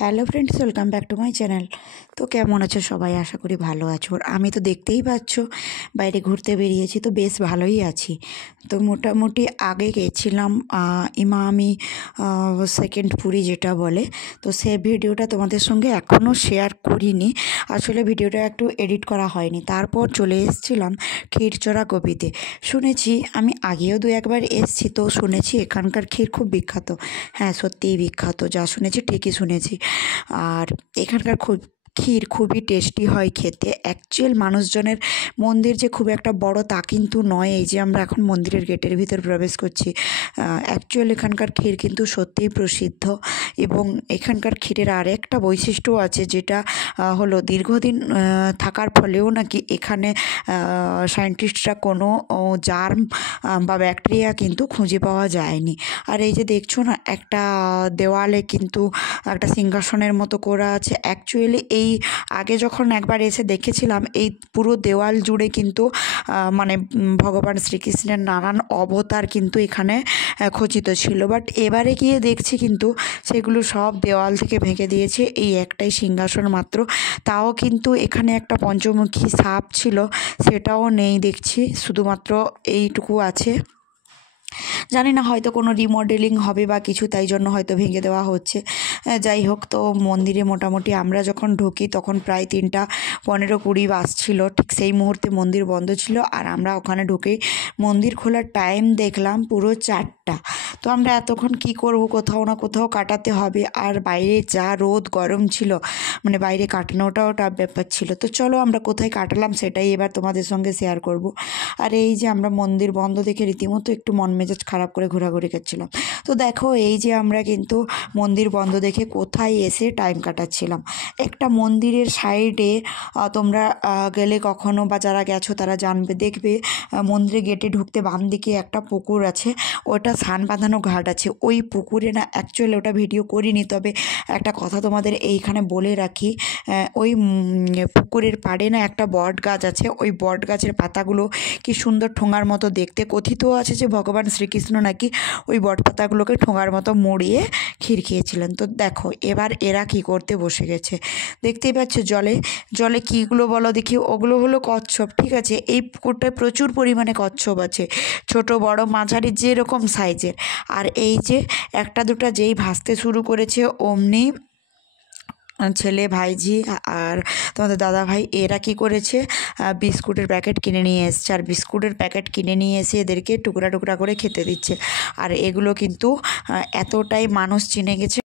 Hello friends, welcome back to my channel. তো কেমন আছো সবাই? আশা করি ভালো আছো। আর আমি তো দেখতেই পাচ্ছ বাইরে ঘুরতে বেরিয়েছি, তো বেশ ভালোই আছি। তো মোটামুটি আগে গেছিলাম ইমামি সেকেন্ড পুরী যেটা বলে, তো সে ভিডিওটা তোমাদের সঙ্গে এখনও শেয়ার করিনি। আসলে ভিডিওটা একটু এডিট করা হয়নি। তারপর চলে এসেছিলাম ক্ষীরচোরা গোপীতে। শুনেছি, আমি আগেও দু একবার এসেছি, তো শুনেছি এখানকার ক্ষীর খুব বিখ্যাত। হ্যাঁ, সত্যিই বিখ্যাত, যা শুনেছি ঠিকই শুনেছি। আর এখানকার ক্ষীর খুবই টেস্টি হয় খেতে। অ্যাকচুয়াল মানুষজনের মন্দির যে খুব একটা বড় তা কিন্তু নয়। এই যে আমরা এখন মন্দিরের গেটের ভিতর প্রবেশ করছি, অ্যাকচুয়াল এখানকার ক্ষীর কিন্তু সত্যিই প্রসিদ্ধ। এবং এখানকার ক্ষীরের আরেকটা বৈশিষ্ট্য আছে, যেটা হলো দীর্ঘদিন থাকার ফলেও নাকি এখানে সায়েন্টিস্টরা কোনো জার্ম বা ব্যাকটেরিয়া কিন্তু খুঁজে পাওয়া যায়নি। আর এই যে দেখছো না, একটা দেওয়ালে কিন্তু একটা সিংহাসনের মতো করা আছে। অ্যাকচুয়ালি এই আগে যখন একবার এসে দেখেছিলাম, এই পুরো দেওয়াল জুড়ে কিন্তু মানে ভগবান শ্রীকৃষ্ণের নানান অবতার কিন্তু এখানে খচিত ছিল। বাট এবারে গিয়ে দেখছি কিন্তু সেগুলো সব দেওয়াল থেকে ভেঙে দিয়েছে, এই একটাই সিংহাসন মাত্র। তাও কিন্তু এখানে একটা পঞ্চমুখী সাপ ছিল, সেটাও নেই দেখছি, শুধুমাত্র এইটুকু আছে। জানি না, হয়তো কোনো রিমডেলিং হবে বা কিছু, তাই জন্য হয়তো ভেঙে দেওয়া হচ্ছে। যাই হোক, তো মন্দিরে মোটামুটি আমরা যখন ঢুকি তখন প্রায় 3:15-20 বাজছিল। ঠিক সেই মুহূর্তে মন্দির বন্ধ ছিল, আর আমরা ওখানে ঢুকেই মন্দির খোলার টাইম দেখলাম পুরো 4টা। তো আমরা এতক্ষণ কি করব, কোথাও না কোথাও কাটাতে হবে। আর বাইরে যা রোদ গরম ছিল, মানে বাইরে কাটানোটাও টাফ ব্যাপার ছিল। তো চলো আমরা কোথায় কাটালাম সেটাই এবার তোমাদের সঙ্গে শেয়ার করব। আর এই যে আমরা মন্দির বন্ধ দেখে রীতিমতো একটু মন মেজাজ খারাপ করে ঘোরাঘুরি করছিলাম। তো দেখো, এই যে আমরা কিন্তু মন্দির বন্ধ দেখে কোথায় এসে টাইম কাটাচ্ছিলাম। একটা মন্দিরের সাইডে তোমরা গেলে কখনো বা যারা গেছো তারা জানবে, দেখবে মন্দিরে গেটে ঢুকতে বাম দিকে একটা পুকুর আছে, ওটা সান বাঁধানো ঘাট আছে। ওই পুকুরে না, অ্যাকচুয়ালি ওটা ভিডিও করিনি, তবে একটা কথা তোমাদের এইখানে বলে রাখি। ওই পুকুরের পাড়ে না একটা বট গাছ আছে। ওই বট গাছের পাতাগুলো কি সুন্দর ঠোঙার মতো দেখতে। কথিত আছে যে ভগবান শ্রীকৃষ্ণ নাকি ওই বট পাতাগুলোকে ঠোঙার মতো মুড়িয়ে ক্ষীর খেয়েছিলেন। তো দেখো এবার এরা কি করতে বসে গেছে, দেখতেই পাচ্ছ জলে জলে কীগুলো বলো দেখি, ওগুলো হলো কচ্ছপ। ঠিক আছে, এই পুকুরটায় প্রচুর পরিমাণে কচ্ছপ আছে, ছোট বড় মাঝারি যেরকম সাইজের। আর এই যে একটা দুটা যেই ভাসতে শুরু করেছে, অমনি ছেলে ভাইঝি আর তোমাদের দাদা ভাই এরা কি করেছে, বিস্কুটের প্যাকেট কিনে নিয়ে এসছে। আর বিস্কুটের প্যাকেট কিনে নিয়ে এসে এদেরকে টুকরা টুকরা করে খেতে দিচ্ছে। আর এগুলো কিন্তু এতটাই মানুষ চিনে গেছে,